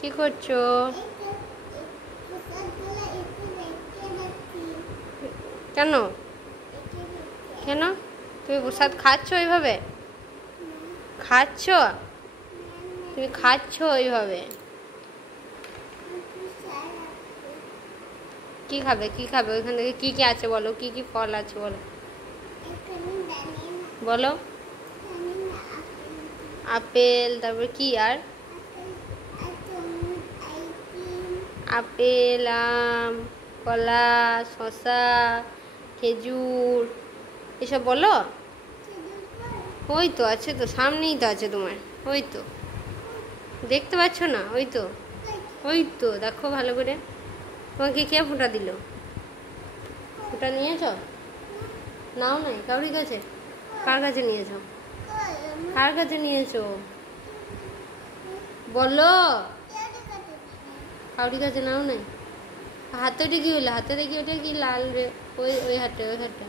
কি করছো? কেন কেন তুমি প্রসাদ খাচ্ছ ওইভাবে? খাচ্ছ? তুমি খাচ্ছ ওইভাবে? কি খাবে কি খাবে? ওইখান থেকে কি কি আছে বলো, কি কি ফল আছে বলো বলো। আপেল, তারপর কি আর? আপেল, আম, কলা, শসা, খেজুর, এসব বলো। ওই তো আছে, তো সামনেই তো আছে তোমার, ওই তো দেখতে পাচ্ছ না? ওই তো ওই তো দেখো ভালো করে। তোমাকে কে ফোঁটা দিল? ফোঁটা নিয়েছ? নাও নাই কাউরি কাছে? কার কাছে নিয়েছ? কার কাছে নিয়েছো বলো? কাউরি কাছে নাও নাই? হাতে কি হলো? হাতে দেখি ওটা কি লাল রে? ওই ওই হাতটা, ওই হাতটা,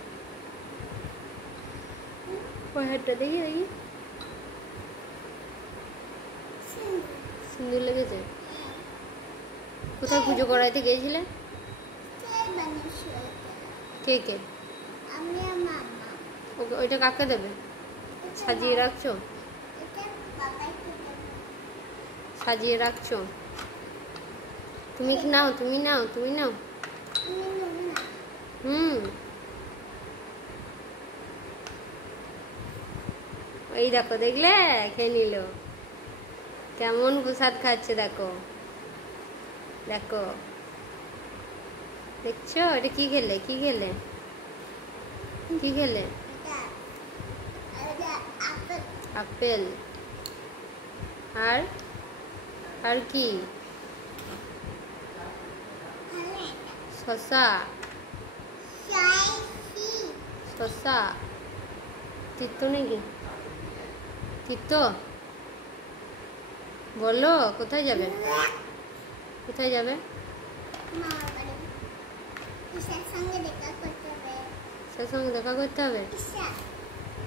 ওই হাতটা দেখি দেখি। সিঁদুর লেগেছে? কোথায় পুজো করাইতে গিয়েছিলে? কে কে? ওইটা কাকে দেবে? সাজিয়ে রাখছো? সাজিয়ে রাখছো? তুমি কি নাও? তুমি নাও, তুমি নাও। ওই দেখো, দেখলে? খেয়ে নিল। কেমন প্রসাদ খাচ্ছে দেখো, দেখো দেখছো? এটা কি খেলে? কি খেলে? কি খেলে? আপেল। আর আর কি? শসা। শসা তিতো নাকি? তিতো? বলো কোথায় যাবে? কোথায় যাবে? স্যার সঙ্গে দেখা করতে হবে?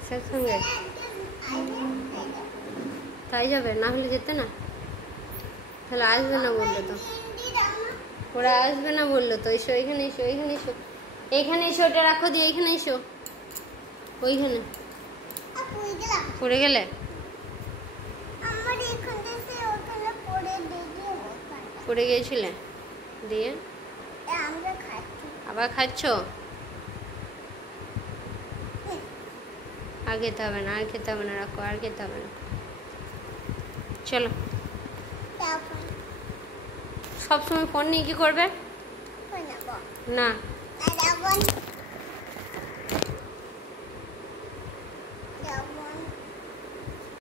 স্যার সঙ্গে তাই যাবে? না হলে যেতে না? তাহলে আসবে না বললো তো, ওরা আসবে না বললো তো। এসো এখানে, এসো এখানে, এসো এইখানে, এসো। ওটা রাখো দিয়ে এইখানে এসো। ওইখানে পড়ে গেলে? পড়ে গিয়েছিলে দিয়ে আবার খাচ্ছ? আর খেতে হবে না, আর খেতে হবে না, রাখো, আর খেতে হবে না। চলো। সবসময় ফোন নিয়ে কি করবে? না